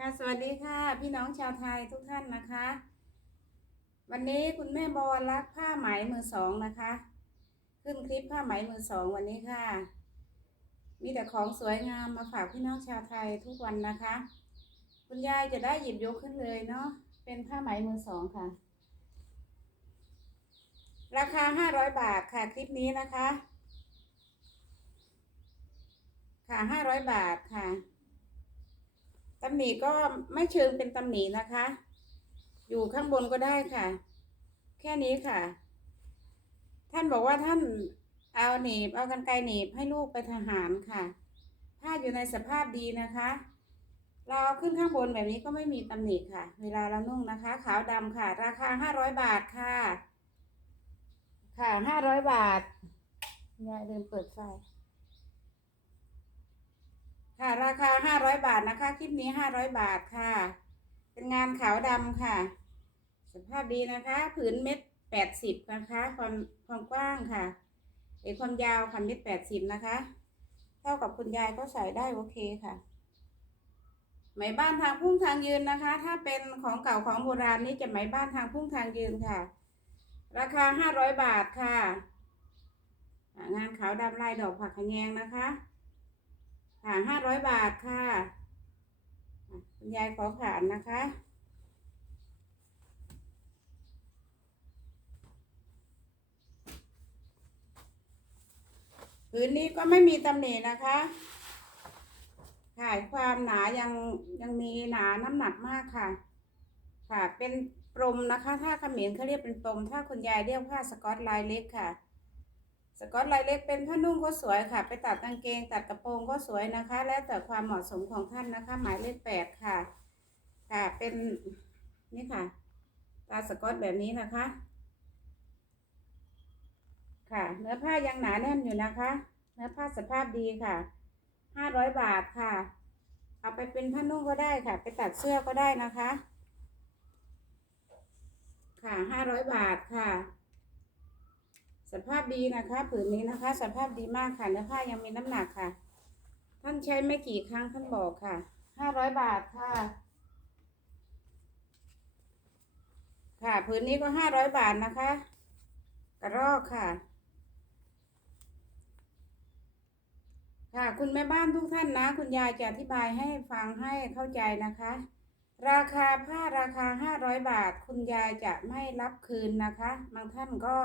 ค่ะสวัสดีค่ะ พี่น้องชาวไทยทุกท่านนะคะ วันนี้คุณแม่บอลรักผ้าไหมมือสองนะคะ ขึ้นคลิปผ้าไหมมือสองวันนี้ค่ะ มีแต่ของสวยงามมาฝากพี่น้องชาวไทยทุกวันนะคะ คุณยายจะได้หยิบยกขึ้นเลยเนาะเป็นผ้าไหมมือสองค่ะ ราคาห้าร้อยบาทค่ะคลิปนี้นะคะ ค่ะห้าร้อยบาทค่ะ ตำหนิก็ไม่เชิงเป็นตำหนินะคะ อยู่ข้างบนก็ได้ค่ะ แค่นี้ค่ะ ท่านบอกว่าท่านเอาหนีบ เอากันไกรหนีบให้ลูกไปทหารค่ะ ผ้าอยู่ในสภาพดีนะคะ เราขึ้นข้างบนแบบนี้ก็ไม่มีตำหนิค่ะ เวลาเรานุ่งนะคะ ขาวดำค่ะ ราคาห้าร้อยบาทค่ะ ค่ะห้าร้อยบาทยายลืมเปิดไฟ ค่ะ ราคาห้าร้อยบาทนะคะ คลิปนี้ห้าร้อยบาทค่ะ เป็นงานขาวดำค่ะ สภาพดีนะคะ ผืนเม็ดแปดสิบนะคะ ความความกว้างค่ะเอความยาวค่ะเม็ดแปดสิบนะคะ เท่ากับคุณยายก็ใส่ได้โอเคค่ะไหมบ้านทางพุ่งทางยืนนะคะ ถ้าเป็นของเก่าของโบราณนี่จะไหมบ้านทางพุ่งทางยืนค่ะ ราคาห้าร้อยบาทค่ะ งานขาวดำลายดอกผักขะแยงนะคะ ค่ะห้าร้อยบาทค่ะคุณยายขอผ่านนะคะผืนนี้ก็ไม่มีตำหนินะคะค่ะความหนายังยังมีหนาน้ำหนักมากค่ะ ค่ะเป็นปรมนะคะ ถ้าเขมรเขาเรียกเป็นปรมถ้าคุณยายเรียกผ้าสกอตลายเล็กค่ะ สกอตลายเล็กเป็นผ้านุ่งก็สวยค่ะ ไปตัดกางเกง ตัดกระโปรงก็สวยนะคะ แล้วแต่ความเหมาะสมของท่านนะคะ หมายเลขแปดค่ะ ค่ะเป็นนี่ค่ะ ตาสกอตแบบนี้นะคะ ค่ะ เนื้อผ้ายังหนาแน่นอยู่นะคะ เนื้อผ้าสภาพดีค่ะห้าร้อยบาทค่ะ เอาไปเป็นผ้านุ่งก็ได้ค่ะ ไปตัดเสื้อก็ได้นะคะ ค่ะห้าร้อยบาทค่ะ สภาพดีนะคะผืนนี้นะคะ สภาพดีมากค่ะเนื้อผ้ายังมีน้ำหนักค่ะ ท่านใช้ไม่กี่ครั้งท่านบอกค่ะห้าร้อยบาทค่ะ ค่ะผืนนี้ก็ห้าร้อยบาทนะคะ กระรอกค่ะ ค่ะคุณแม่บ้านทุกท่านนะ คุณยายจะอธิบายให้ฟังให้เข้าใจนะคะ ราคาผ้าราคาห้าร้อยบาท คุณยายจะไม่รับคืนนะคะ บางท่านก็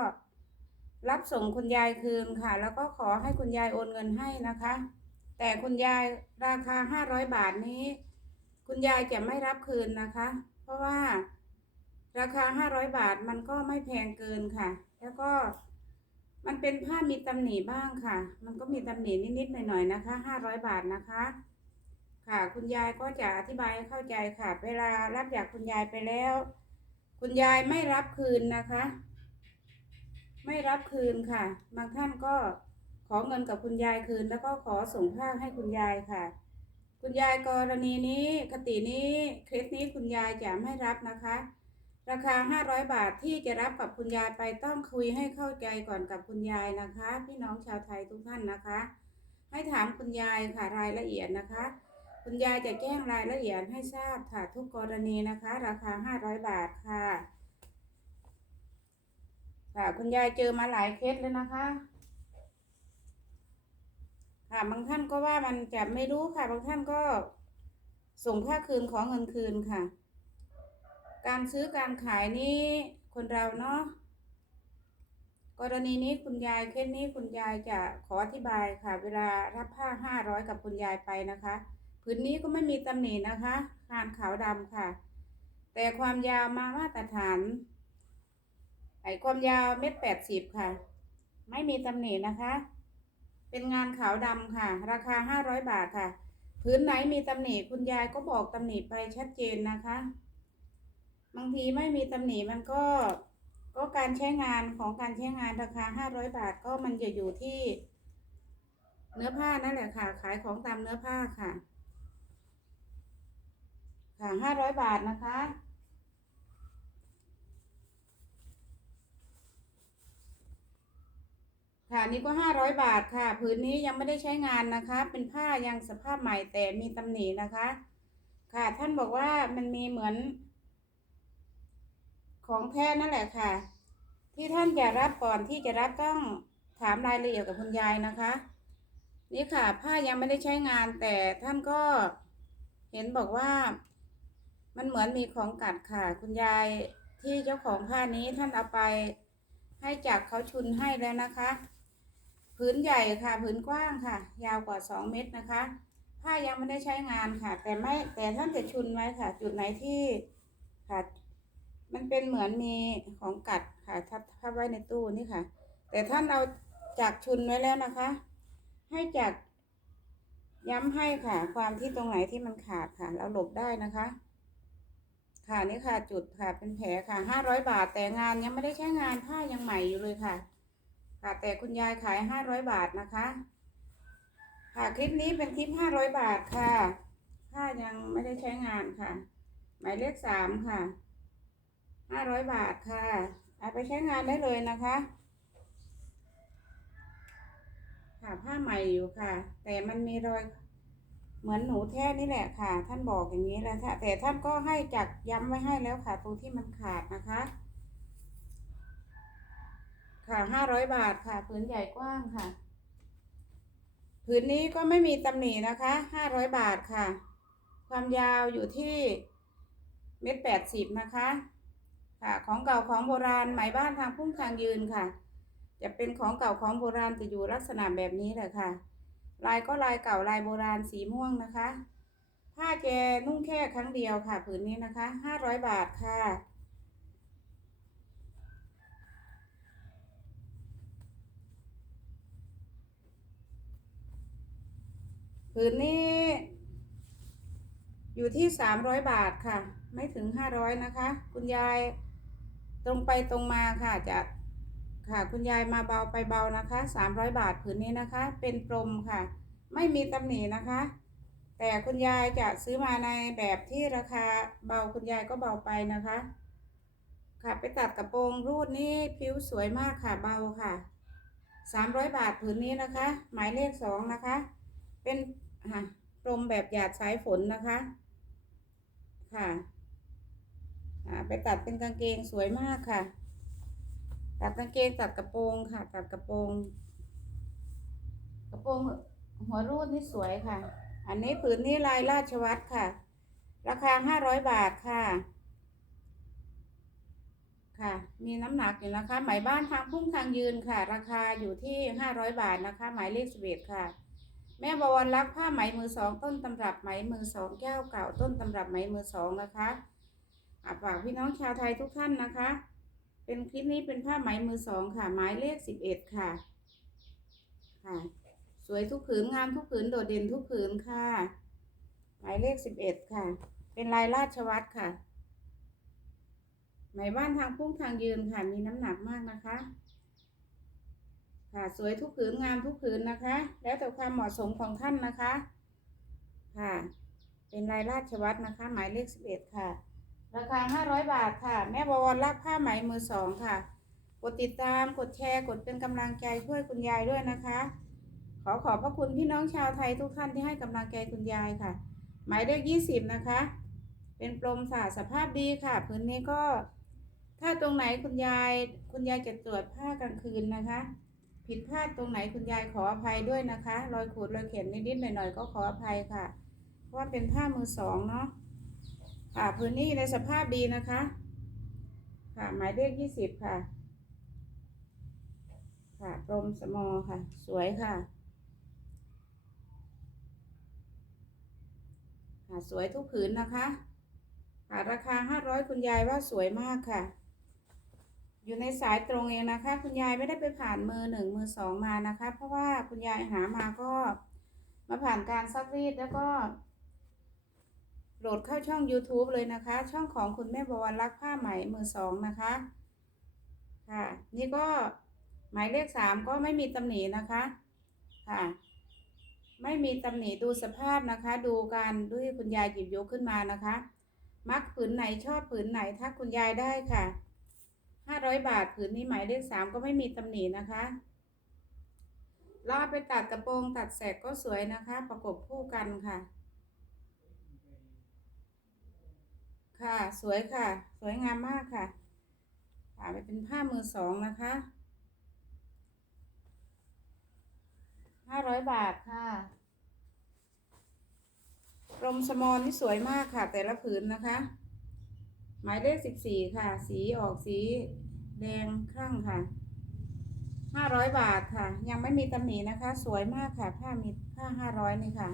รับส่งคุณยายคืนค่ะ แล้วก็ขอให้คุณยายโอนเงินให้นะคะ แต่คุณยายราคาห้าร้อยบาทนี้ คุณยายจะไม่รับคืนนะคะ เพราะว่าราคาห้าร้อยบาทมันก็ไม่แพงเกินค่ะ แล้วก็มันเป็นผ้ามีตำหนิบ้างค่ะ มันก็มีตำหนินิดๆหน่อยๆนะคะห้าร้อยบาทนะคะ ค่ะ คุณยายก็จะอธิบายเข้าใจค่ะ เวลารับจากคุณยายไปแล้ว คุณยายไม่รับคืนนะคะ ไม่รับคืนค่ะ บางท่านก็ขอเงินกับคุณยายคืน แล้วก็ขอส่งผ้าให้คุณยายค่ะ คุณยายกรณีนี้คตินี้เคสนี้คุณยายจะไม่รับนะคะ ราคา 500 บาทที่จะรับกับคุณยายไปต้องคุยให้เข้าใจก่อนกับคุณยายนะคะ พี่น้องชาวไทยทุกท่านนะคะ ให้ถามคุณยายค่ะรายละเอียดนะคะ คุณยายจะแจ้งรายละเอียดให้ทราบค่ะทุกกรณีนะคะ ราคา 500 บาทค่ะ ค่ะ คุณยายเจอมาหลายเคสเลยนะคะ ค่ะ บางท่านก็ว่ามันจะไม่รู้ค่ะ บางท่านก็ส่งค่าคืนของเงินคืนค่ะ การซื้อการขายนี้คนเราเนาะกรณีนี้คุณยายเคสนี้คุณยายจะขออธิบายค่ะ เวลารับผ้าห้าร้อยกับคุณยายไปนะคะผืนนี้ก็ไม่มีตำหนินะคะงานขาวดำค่ะ แต่ความยาวมามาตรฐาน ไอความยาวเม็ดแปดสิบค่ะ ไม่มีตำหนินะคะ เป็นงานขาวดำค่ะ ราคาห้าร้อยบาทค่ะ พื้นไหนมีตำหนิคุณยายก็บอกตำหนิไปชัดเจนนะคะ บางทีไม่มีตำหนิมันก็ก็การใช้งานของการใช้งานราคาห้าร้อยบาทก็มันจะอยู่ที่ เนื้อผ้านั่นแหละค่ะ ขายของตามเนื้อผ้าค่ะ ค่ะห้าร้อยบาทนะคะ ค่ะนี่ก็ห้าร้อยบาทค่ะ ผืนนี้ยังไม่ได้ใช้งานนะคะ เป็นผ้ายังสภาพใหม่แต่มีตำหนินะคะ ค่ะ ท่านบอกว่ามันมีเหมือน ของแท้นั่นแหละค่ะ ที่ท่านจะรับก่อนที่จะรับต้องถามรายละเอียดกับคุณยายนะคะ นี่ค่ะ ผ้ายังไม่ได้ใช้งานแต่ท่านก็เห็นบอกว่ามันเหมือนมีของกัดค่ะ คุณยายที่เจ้าของผ้านี้ท่านเอาไปให้จากเขาชุนให้แล้วนะคะ ผืนใหญ่ค่ะผืนกว้างค่ะ ยาวกว่าสองเมตรนะคะ ผ้ายังไม่ได้ใช้งานค่ะ แต่ไม่แต่ท่านจะชุนไว้ค่ะ จุดไหนที่ค่ะ มันเป็นเหมือนมีของกัดค่ะทับทับไว้ในตู้นี่ค่ะ แต่ท่านเอาจากชุนไว้แล้วนะคะ ให้จากย้ำให้ค่ะ ความที่ตรงไหนที่มันขาดค่ะ เราหลบได้นะคะ ค่ะนี่ค่ะจุดค่ะเป็นแผลค่ะห้าร้อยบาทแต่งานยังไม่ได้ใช้งานผ้ายังใหม่อยู่เลยค่ะ ค่ะแต่คุณยายขายห้าร้อยบาทนะคะ ค่ะคลิปนี้เป็นคลิปห้าร้อยบาทค่ะผ้ายังไม่ได้ใช้งานค่ะ หมายเลขสามค่ะห้าร้อยบาทค่ะเอาไปใช้งานได้เลยนะคะ ค่ะผ้าใหม่อยู่ค่ะ แต่มันมีรอยเหมือนหนูแท้นี่แหละค่ะ ท่านบอกอย่างนี้แล้วค่ะแต่ท่านก็ให้จักย้ำไว้ให้แล้วค่ะตรงที่มันขาดนะคะ ค่ะห้าร้อยบาทค่ะผืนใหญ่กว้างค่ะผืนนี้ก็ไม่มีตำหนินะคะห้าร้อยบาทค่ะ ความยาวอยู่ที่เมตรแปดสิบนะคะ ค่ะของเก่าของโบราณไหมบ้านทางพุ่งทางยืนค่ะ จะเป็นของเก่าของโบราณจะอยู่ลักษณะแบบนี้แหละค่ะ ลายก็ลายเก่าลายโบราณสีม่วงนะคะ ผ้าแกนุ่งแค่ครั้งเดียวค่ะ ผืนนี้นะคะห้าร้อยบาทค่ะ ผืนนี้ อยู่ที่สามร้อยบาทค่ะ ไม่ถึงห้าร้อยนะคะ คุณยายตรงไปตรงมาค่ะจะค่ะ คุณยายมาเบาไปเบานะคะสามร้อยบาทผืนนี้นะคะ เป็นปรมค่ะ ไม่มีตำหนินะคะ แต่คุณยายจะซื้อมาในแบบที่ราคาเบาคุณยายก็เบาไปนะคะ ค่ะไปตัดกระโปรงรูดนี่ผิวสวยมากค่ะเบาค่ะสามร้อยบาทผืนนี้นะคะ หมายเลขสองนะคะ เป็น ค่ะกลมแบบหยาดสายฝนนะคะ ค่ะไปตัดเป็นกางเกงสวยมากค่ะ ตัดกางเกงตัดกระโปรงค่ะ ตัดกระโปรง กระโปรงหัวรูดนี่สวยค่ะ อันนี้ผืนนี้ลายราชวัตรค่ะ ราคาห้าร้อยบาทค่ะ ค่ะ มีน้ำหนักอยู่นะคะไหมบ้านทางพุ่งทางยืนค่ะ ราคาอยู่ที่ห้าร้อยบาทนะคะ หมายเลขสิบเอ็ดค่ะ แม่บวรรักผ้าไหมมือสองต้นตำรับไหมมือสองแก้วเก่าต้นตำรับไหมมือสองนะคะอะฝากพี่น้องชาวไทยทุกท่านนะคะ เป็นคลิปนี้เป็นผ้าไหมมือสองค่ะ หมายเลขสิบเอ็ดค่ะ ค่ะ สวยทุกผืนงามทุกผืนโดดเด่นทุกผืนค่ะ หมายเลขสิบเอ็ดค่ะ เป็นลายราชวัตรค่ะไหมบ้านทางพุ่งทางยืนค่ะมีน้ำหนักมากนะคะ ค่ะสวยทุกผืนงามทุกผืนนะคะ แล้วแต่ความเหมาะสมของท่านนะคะ ค่ะ เป็นลายราชวัตรนะคะ หมายเลขสิบเอ็ดค่ะ ราคาห้าร้อยบาทค่ะ แม่บวรรักผ้าไหมมือสองค่ะ กดติดตามกดแชร์กดเป็นกำลังใจช่วยคุณยายด้วยนะคะ ขอขอบพระคุณพี่น้องชาวไทยทุกท่านที่ให้กำลังใจคุณยายค่ะ หมายเลขยี่สิบนะคะ เป็นปลมสาสภาพดีค่ะพื้นนี้ก็ ถ้าตรงไหนคุณยายคุณยายจะตรวจผ้ากลางคืนนะคะ ผิดพลาดตรงไหนคุณยายขออภัยด้วยนะคะ รอยขูดรอยเข็มนิดๆหน่อยๆก็ขออภัยค่ะ เพราะว่าเป็นผ้ามือสองเนาะค่ะพื้นนี้ในสภาพดีนะคะ ค่ะหมายเลขยี่สิบค่ะ ค่ะกรมสมอค่ะ สวยค่ะค่ะสวยทุกผืนนะคะ ค่ะราคาห้าร้อยคุณยายว่าสวยมากค่ะ อยู่ในสายตรงเองนะคะ คุณยายไม่ได้ไปผ่านมือหนึ่งมือสองมานะคะ เพราะว่าคุณยายหามาก็มาผ่านการซักรีดแล้วก็โหลดเข้าช่อง YouTube เลยนะคะ ช่องของคุณแม่บวรรักผ้าไหมมือสองนะคะค่ะนี่ก็หมายเลขสามก็ไม่มีตำหนินะคะค่ะ ไม่มีตำหนิดูสภาพนะคะ ดูการด้วยคุณยายหยิบยกขึ้นมานะคะ มักผืนไหนชอบผืนไหนทักคุณยายได้ค่ะ ห้าร้อยบาทผืนนี้หมายเลขสามก็ไม่มีตำหนินะคะเราเอาไปตัดกระโปรงตัดแสกก็สวยนะคะ ประกบคู่กันค่ะ ค่ะสวยค่ะ สวยงามมากค่ะค่ะไปเป็นผ้ามือสองนะคะห้าร้อยบาทค่ะรมสมอนนี่สวยมากค่ะ แต่ละผืนนะคะ หมายเลขสิบสี่ค่ะ สีออกสีแดงครั่งค่ะห้าร้อยบาทค่ะ ยังไม่มีตำหนินะคะ สวยมากค่ะ ผ้ามีผ้าห้าร้อยนี่ค่ะ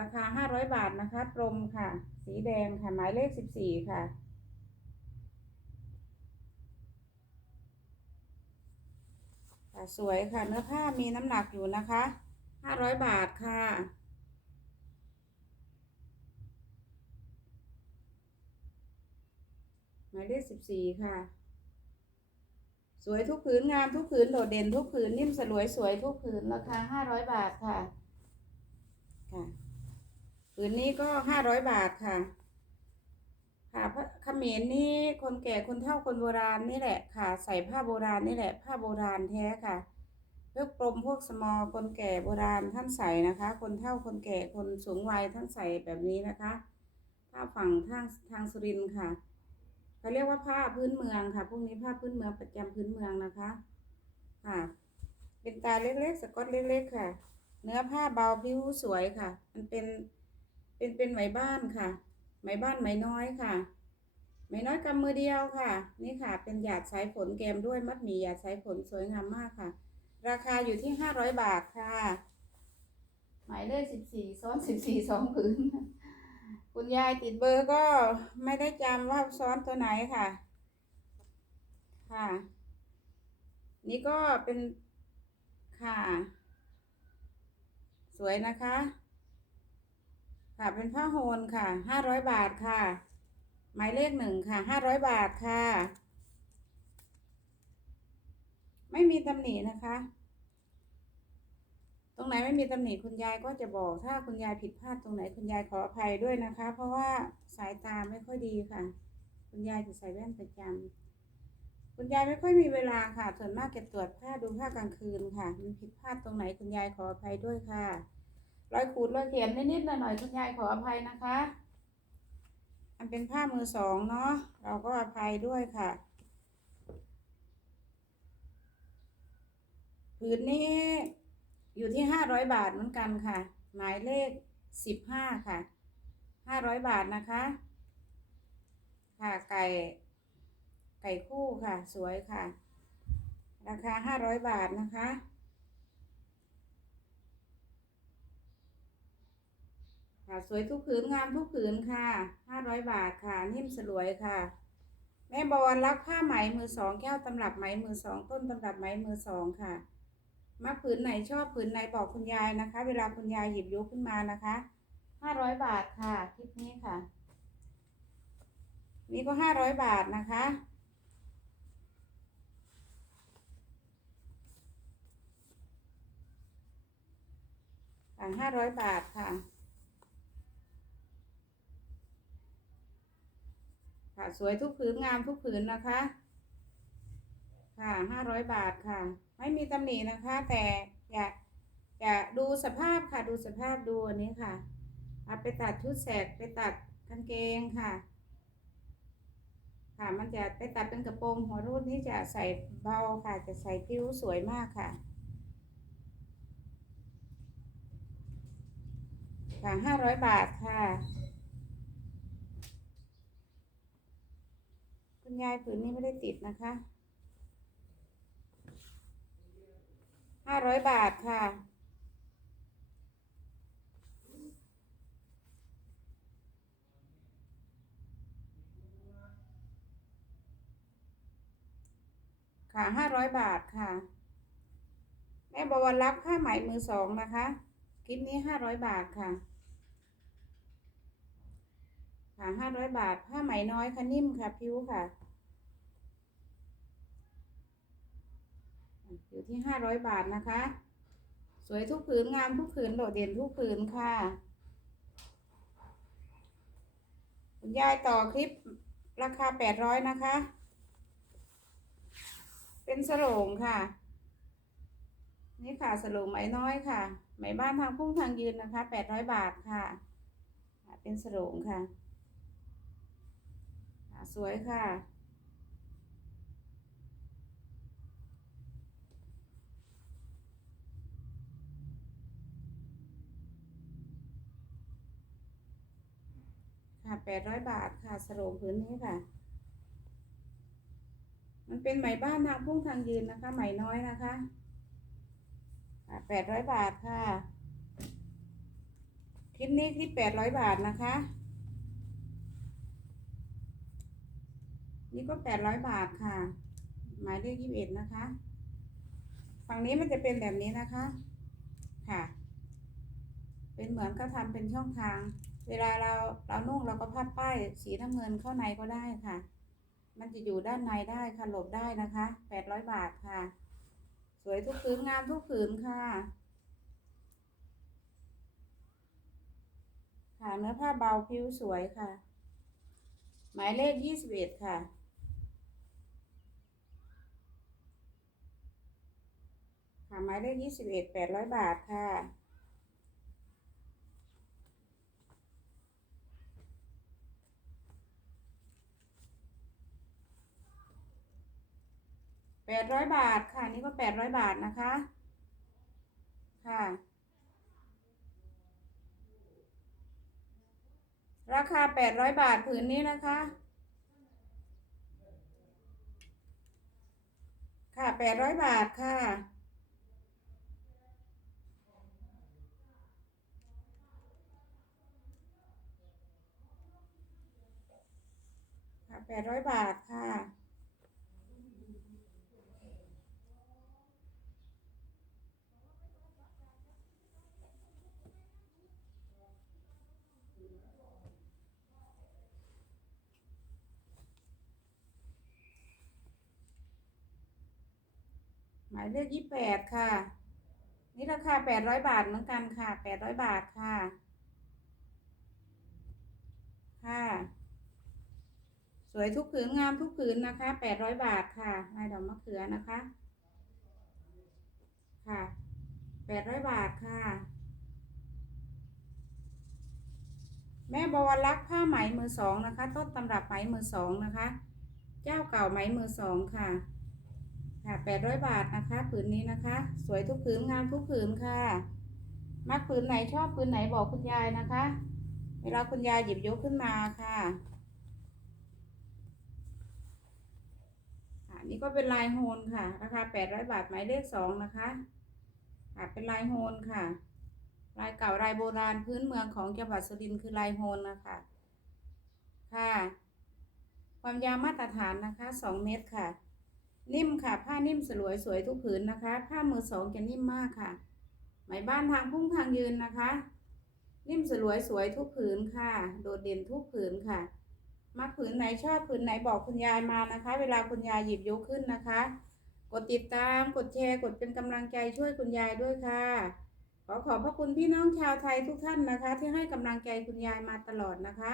ราคาห้าร้อยบาทนะคะกรมค่ะ สีแดงค่ะ หมายเลขสิบสี่ค่ะค่ะสวยค่ะเนื้อผ้ามีน้ำหนักอยู่นะคะห้าร้อยบาทค่ะ หมายเลขสิบสี่ค่ะ สวยทุกผืนงามทุกผืนโดดเด่นทุกผืนนิ่มสลวยสวยทุกผืนราคาห้าร้อยบาทค่ะ ค่ะผืนนี้ก็ห้าร้อยบาทค่ะ ค่ะพระเขมรนี่คนแก่คนเฒ่าคนโบราณนี่แหละค่ะ ใส่ผ้าโบราณนี่แหละ ผ้าโบราณแท้ค่ะพวกกรมพวกสมอคนแก่โบราณท่านใส่นะคะ คนเฒ่าคนแก่คนสูงวัยท่านใส่แบบนี้นะคะ ผ้าฝั่งทางทางสุรินทร์ค่ะ เขาเรียกว่าผ้าพื้นเมืองค่ะ พวกนี้ผ้าพื้นเมืองประจำพื้นเมืองนะคะ ค่ะ เป็นตาเล็กๆ สกอตเล็ก ๆ ค่ะ เนื้อผ้าเบาผิวสวยค่ะ มันเป็น เป็น เป็นไหมบ้านค่ะ ไหมบ้านไหมน้อยค่ะ ไหมน้อยกำมือเดียวค่ะ นี่ค่ะ เป็นหยาดสายฝนแกมด้วยมัดหมี่หยาดสายฝนสวยงามมากค่ะ ราคาอยู่ที่ห้าร้อยบาทค่ะ หมายเลขสิบสี่ซ้อนสิบสี่สองผืน คุณยายติดเบอร์ก็ไม่ได้จำว่าซ้อนตัวไหนค่ะ ค่ะ นี่ก็เป็นค่ะ สวยนะคะ ค่ะเป็นผ้าโฮลค่ะห้าร้อยบาทค่ะ หมายเลขหนึ่งค่ะห้าร้อยบาทค่ะ ไม่มีตำหนินะคะ ตรงไหนไม่มีตำหนิคุณยายก็จะบอก ถ้าคุณยายผิดพลาดตรงไหนคุณยายขออภัยด้วยนะคะ เพราะว่าสายตาไม่ค่อยดีค่ะ คุณยายจะใส่แว่นประจำคุณยายไม่ค่อยมีเวลาค่ะ ส่วนมากจะตรวจผ้าดูผ้ากลางคืนค่ะ มันผิดพลาดตรงไหนคุณยายขออภัยด้วยค่ะรอยขูดรอยเขียนนิดๆหน่อยๆคุณยายขออภัยนะคะมันเป็นผ้ามือสองเนาะเราก็อภัยด้วยค่ะผืนนี้ อยู่ที่ห้าร้อยบาทเหมือนกันค่ะ หมายเลขสิบห้าค่ะห้าร้อยบาทนะคะ ค่ะไก่ ไก่คู่ค่ะ สวยค่ะ ราคาห้าร้อยบาทนะคะค่ะสวยทุกผืนงามทุกผืนค่ะห้าร้อยบาทค่ะ นิ่มสลวยค่ะ แม่บอลรักผ้าไหมมือสองแก้วตำรับไหมมือสองต้นตำรับไหมมือสองค่ะ มาผืนไหนชอบผืนไหนบอกคุณยายนะคะ เวลาคุณยายหยิบยกขึ้นมานะคะห้าร้อยบาทค่ะคลิปนี้ค่ะ นี่ก็ห้าร้อยบาทนะคะต่างห้าร้อยบาทค่ะ ค่ะ สวยทุกผืนงามทุกผืนนะคะ ค่ะห้าร้อยบาทค่ะ ไม่มีตำหนินะคะ แต่อยากจะดูสภาพค่ะ ดูสภาพดูอันนี้ค่ะเอาไปตัดชุดแสกไปตัดกางเกงค่ะ ค่ะมันจะไปตัดเป็นกระโปรงหัวรูดนี้จะใส่เบาค่ะ จะใส่ผิวสวยมากค่ะ ค่ะห้าร้อยบาทค่ะคุณยายผืนนี้ไม่ได้ติดนะคะ ห้าร้อยบาทค่ะ ค่ะห้าร้อยบาทค่ะ แม่บวรรับผ้าไหมมือสองนะคะคลิปนี้ห้าร้อยบาทค่ะ ค่ะห้าร้อยบาทผ้าไหมน้อยค่ะนิ่มค่ะผิวค่ะ อยู่ที่ห้าร้อยบาทนะคะ สวยทุกผืนงามทุกผืนโดดเด่นทุกผืนค่ะคุณยายต่อคลิปราคาแปดร้อยนะคะ เป็นสโรงค่ะ นี่ค่ะสรุปไหมน้อยค่ะไหมบ้านทางพุ่งทางยืนนะคะแปดร้อยบาทค่ะ เป็นสรุปค่ะค่ะ สวยค่ะ ค่ะแปดร้อยบาทค่ะสรุปพื้นนี้ค่ะ มันเป็นไหมบ้านทางพุ่งทางยืนนะคะ ไหมน้อยนะคะค่ะแปดร้อยบาทค่ะ คลิปนี้คลิปแปดร้อยบาทนะคะ นี่ก็แปดร้อยบาทค่ะ หมายเลขยี่สิบเอ็ดนะคะ ฝั่งนี้มันจะเป็นแบบนี้นะคะ ค่ะ เป็นเหมือนก็ทำเป็นช่องทาง เวลาเราเรานุ่งเราก็พับป้ายสีน้ำเงินเข้าในก็ได้ค่ะ มันจะอยู่ด้านในได้ค่ะหลบได้นะคะแปดร้อยบาทค่ะ สวยทุกผืนงามทุกผืนค่ะ ค่ะเนื้อผ้าเบาผิวสวยค่ะ หมายเลขยี่สิบเอ็ดค่ะค่ะหมายเลขยี่สิบเอ็ดแปดร้อยบาทค่ะ ปดร้อยบาทค่ะนี่ก็แปดร้อยบาทนะคะ ค่ะ ราคาแปดร้อยบาทผืนนี้นะคะ ค่ะแปดร้อยบาทค่ะ ค่ะแปดร้อยบาทค่ะ หมายเลขยี่แปดค่ะ นี่ราคาแปดร้อยบาทเหมือนกันค่ะแปดร้อยบาทค่ะ ค่ะ สวยทุกผืนงามทุกผืนนะคะแปดร้อยบาทค่ะลายดอกมะเขือนะคะ ค่ะแปดร้อยบาทค่ะ แม่บวรลักษ์ผ้าไหมมือสองนะคะ ต้นตำรับไหมมือสองนะคะ เจ้าเก่าไหมมือสองค่ะ ค่ะแปดร้อยบาทนะคะผืนนี้นะคะ สวยทุกผืนงามทุกผืนค่ะ มักผืนไหนชอบผืนไหนบอกคุณยายนะคะ เวลาคุณยายหยิบยกขึ้นมาค่ะค่ะนี่ก็เป็นลายโฮนค่ะ ราคาแปดร้อยบาทหมายเลขสองนะคะค่ะเป็นลายโฮนค่ะ ลายเก่าลายโบราณพื้นเมืองของจังหวัดสุรินทร์คือลายโฮนนะคะค่ะ ความยาวมาตรฐานนะคะสองเมตรค่ะ นิ่มค่ะผ้านิ่มสลวยสวยทุกผืนนะคะผ้ามือสองจะนิ่มมากค่ะ ไหมบ้านทางพุ่งทางยืนนะคะ นิ่มสลวยสวยทุกผืนค่ะ โดดเด่นทุกผืนค่ะมักผืนไหนชอบผืนไหนบอกคุณยายมานะคะ เวลาคุณยายหยิบยกขึ้นนะคะ กดติดตามกดแชร์กดเป็นกำลังใจช่วยคุณยายด้วยค่ะ ขอขอบพระคุณพี่น้องชาวไทยทุกท่านนะคะ ที่ให้กำลังใจคุณยายมาตลอดนะคะ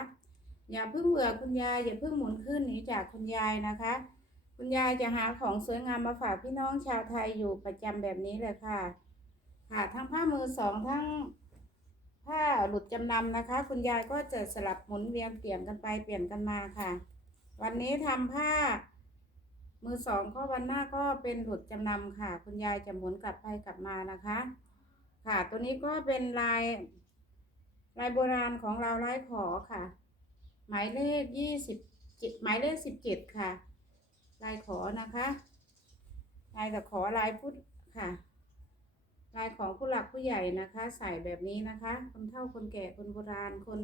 อย่าเพิ่งเบื่อคุณยายอย่าเพิ่งหมุนขึ้นหนีจากคุณยายนะคะ คุณยายจะหาของสวยงามมาฝากพี่น้องชาวไทยอยู่ประจำแบบนี้เลยค่ะ ค่ะทั้งผ้ามือสองทั้งผ้าหลุดจำนำนะคะ คุณยายก็จะสลับหมุนเวียนเปลี่ยนกันไปเปลี่ยนกันมาค่ะ วันนี้ทำผ้า มือสองก็วันหน้าก็เป็นหลุดจำนำค่ะ คุณยายจะหมุนกลับไปกลับมานะคะ ค่ะตัวนี้ก็เป็นลายลายโบราณของเราลายขอค่ะ หมายเลขยี่สิบหมายเลขสิบเจ็ดค่ะ ลายขอนะคะลายตะขอลายพุทธค่ะ ลายของผู้หลักผู้ใหญ่นะคะ ใส่แบบนี้นะคะ คนเฒ่าคนแก่คนโบราณคน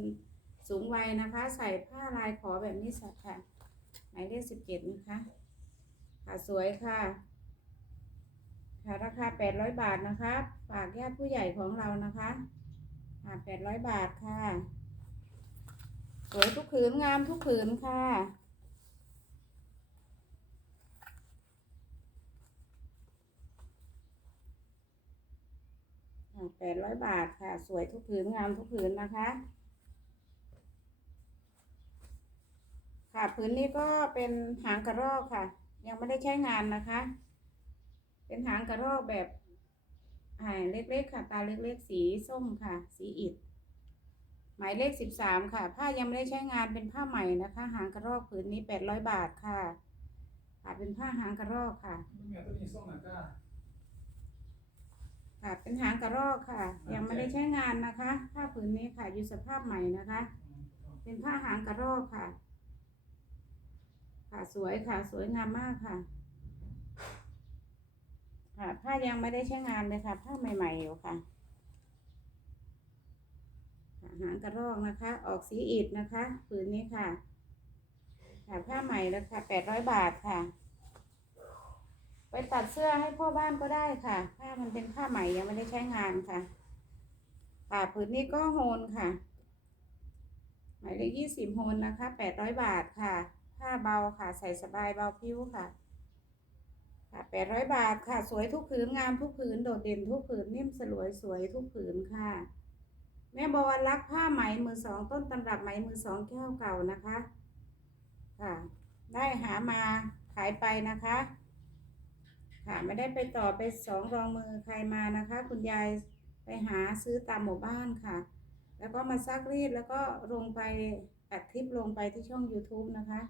สูงวัยนะคะ ใส่ผ้าลายขอแบบนี้สักค่ะหมายเลขสิบเจ็ดนะคะค่ะสวยค่ะ ค่ะราคาแปดร้อยบาทนะคะฝากญาติผู้ใหญ่ของเรานะคะค่ะแปดร้อยบาทค่ะสวยทุกผืนงามทุกผืนค่ะ แปดร้อยบาทค่ะ สวยทุกผืนงามทุกผืนนะคะ ค่ะผืนนี้ก็เป็นหางกระรอกค่ะ ยังไม่ได้ใช้งานนะคะ เป็นหางกระรอกแบบอ่าเล็กๆค่ะ ตาเล็กๆ สีส้มค่ะ สีอิฐหมายเลขสิบสามค่ะ ผ้ายังไม่ได้ใช้งานเป็นผ้าใหม่นะคะ หางกระรอกผืนนี้แปดร้อยบาทค่ะค่ะเป็นผ้าหางกระรอกค่ะ มึงเนี่ยตัวนี้ส่งนะก้า ค่ะ เป็นหางกระรอกค่ะ ยังไม่ได้ใช้งานนะคะ ผ้าผืนนี้ค่ะอยู่สภาพใหม่นะคะ เป็นผ้าหางกระรอกค่ะ ค่ะสวยค่ะ สวยงามมากค่ะ ค่ะ ผ้ายังไม่ได้ใช้งานเลยค่ะ ผ้าใหม่ ๆ อยู่ค่ะค่ะหางกระรอกนะคะ ออกสีอิฐนะคะ ผืนนี้ค่ะค่ะผ้าใหม่แล้วค่ะแปดร้อยบาทค่ะ ไปตัดเสื้อให้พ่อบ้านก็ได้ค่ะ ผ้ามันเป็นผ้าใหม่ยังไม่ได้ใช้งานค่ะค่ะผืนนี้ก็โฮนค่ะ หมายเลขยี่สิบโฮนนะคะแปดร้อยบาทค่ะ ผ้าเบาค่ะ ใส่สบายเบาพิ้วค่ะค่ะแปดร้อยบาทค่ะ สวยทุกผืนงามทุกผืนโดดเด่นทุกผืนนิ่มสลวยสวยทุกผืนค่ะ แม่บวรรักผ้าไหมมือสองต้นตำรับไหมมือสองแก้วเก่านะคะ ค่ะ ได้หามาขายไปนะคะ ค่ะไม่ได้ไปต่อไปสองรองมือใครมานะคะ คุณยายไปหาซื้อตามหมู่บ้านค่ะ แล้วก็มาซักรีดแล้วก็ลงไปอัดคลิปลงไปที่ช่อง YouTube นะคะ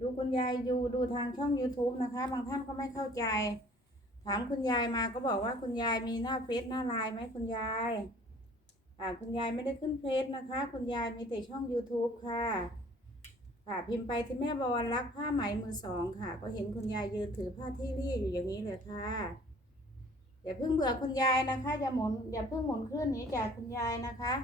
ดูคุณยายอยู่ดูทางช่อง YouTube นะคะ บางท่านก็ไม่เข้าใจ ถามคุณยายมาก็บอกว่าคุณยายมีหน้าเฟซหน้าไลน์ไหมคุณยายอ่าคุณยายไม่ได้ขึ้นเฟซนะคะ คุณยายมีแต่ช่อง YouTube ค่ะ ค่ะพิมพ์ไปที่แม่บวรรักผ้าไหมมือสองค่ะ ก็เห็นคุณยายยืนถือผ้าที่รีดอยู่อย่างนี้เลยค่ะอย่าเพิ่งเบื่อคุณยายนะคะ อย่าหมุนอย่าเพิ่งหมุนขึ้นนี้จากคุณยายนะคะ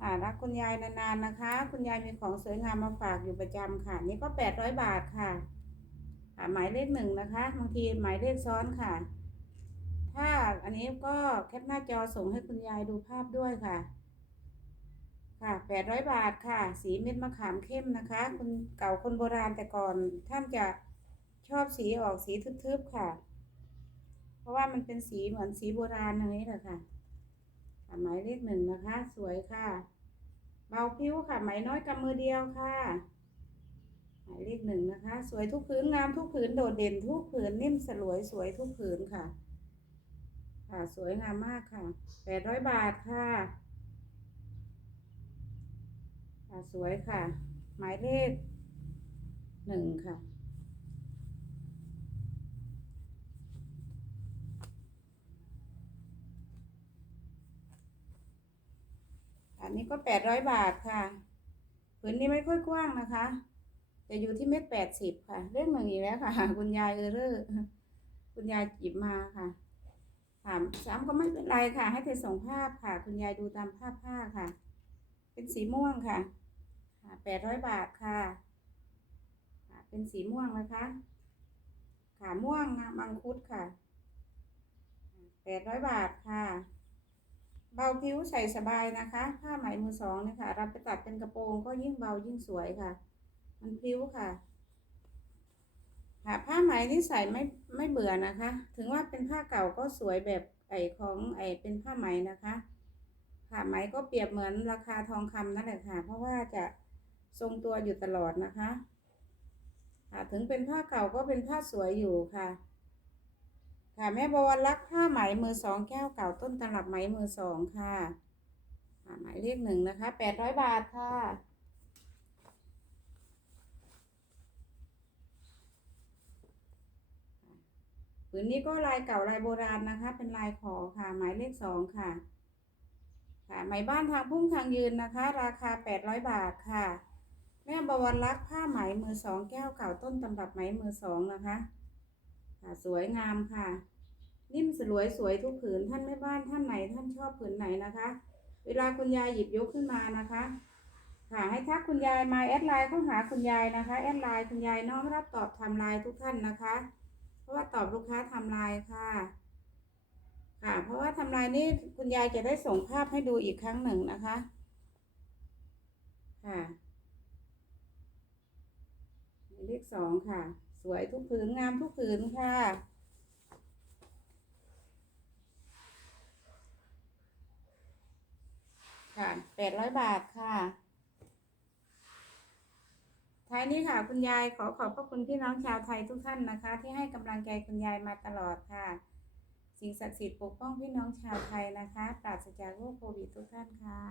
ค่ะรักคุณยายนานๆนะคะ คุณยายมีของสวยงามมาฝากอยู่ประจำค่ะ นี่ก็แปดร้อยบาทค่ะค่ะหมายเลขหนึ่งนะคะบางทีหมายเลขซ้อนค่ะ ถ้าอันนี้ก็แคปหน้าจอส่งให้คุณยายดูภาพด้วยค่ะ ค่ะแปดร้อยบาทค่ะ สีเม็ดมะขามเข้มนะคะ คนเก่าคนโบราณแต่ก่อนท่านจะชอบสีออกสีทึบๆค่ะ เพราะว่ามันเป็นสีเหมือนสีโบราณอย่างนี้แหละค่ะหมายเลขหนึ่งนะคะ สวยค่ะ เบาพิ้วค่ะไหมน้อยกำมือเดียวค่ะหมายเลขหนึ่งนะคะ สวยทุกผืนงามทุกผืนโดดเด่นทุกผืนนิ่มสลวยสวยทุกผืนค่ะ ค่ะสวยงามมากค่ะแปดร้อยบาทค่ะ ค่ะสวยค่ะ หมายเลขหนึ่งค่ะ อันนี้ก็แปดร้อยบาทค่ะผืนนี้ไม่ค่อยกว้างนะคะจะอยู่ที่เม็ดแปดสิบค่ะ เรื่องหนึ่งอีกแล้วค่ะ คุณยายเออเรอร์คุณยายหยิบมาค่ะ ถามซ้ำก็ไม่เป็นไรค่ะ ให้เธอส่งภาพค่ะ คุณยายดูตามภาพผ้าค่ะ เป็นสีม่วงค่ะ แปดร้อยบาทค่ะ เป็นสีม่วงนะคะ ขาม่วงนะมังคุดค่ะแปดร้อยบาทค่ะ เบาผิวใส่สบายนะคะ ผ้าไหมมือสองนี่ค่ะรับไปตัดเป็นกระโปรงก็ยิ่งเบายิ่งสวยค่ะ มันพริ้วค่ะค่ะผ้าไหมที่ใส่ไม่ไม่เบื่อนะคะ ถึงว่าเป็นผ้าเก่าก็สวยแบบไอของไอเป็นผ้าไหมนะคะค่ะไหมก็เปรียบเหมือนราคาทองคำนั่นแหละค่ะ เพราะว่าจะ ทรงตัวอยู่ตลอดนะคะค่ะถึงเป็นผ้าเก่าก็เป็นผ้าสวยอยู่ค่ะ ค่ะแม่บวรรักผ้าไหมมือสองแก้วเก่าต้นตลับไหมมือสองค่ะค่ะหมายเลขหนึ่งนะคะแปดร้อยบาทค่ะ ผืนนี้ก็ลายเก่าลายโบราณนะคะ เป็นลายขอค่ะ หมายเลขสองค่ะค่ะไหมบ้านทางพุ่งทางยืนนะคะ ราคาแปดร้อยบาทค่ะ แม่บวรรักผ้าไหมมือสองแก้วเก่าต้นตำรับไหมมือสองนะคะค่ะสวยงามค่ะ นิ่มสลวยสวยทุกผืนท่านแม่บ้านท่านไหนท่านชอบผืนไหนนะคะ เวลาคุณยายหยิบยกขึ้นมานะคะค่ะให้ทักคุณยายมาแอดไลน์เข้าหาคุณยายนะคะแอดไลน์คุณยายน้อมรับตอบทำไลน์ทุกท่านนะคะ เพราะว่าตอบลูกค้าทำไลน์ค่ะ ค่ะ เพราะว่าทำลายนี่คุณยายจะได้ส่งภาพให้ดูอีกครั้งหนึ่งนะคะ ค่ะ เลขสองค่ะ สวยทุกผืนงามทุกผืนค่ะค่ะแปดร้อยบาทค่ะ ท้ายนี้ค่ะ คุณยายขอขอบพระคุณพี่น้องชาวไทยทุกท่านนะคะ ที่ให้กำลังใจคุณยายมาตลอดค่ะ สิ่งศักดิ์สิทธิ์ปกป้องพี่น้องชาวไทยนะคะ ปราศจากโรคโควิดทุกท่านค่ะ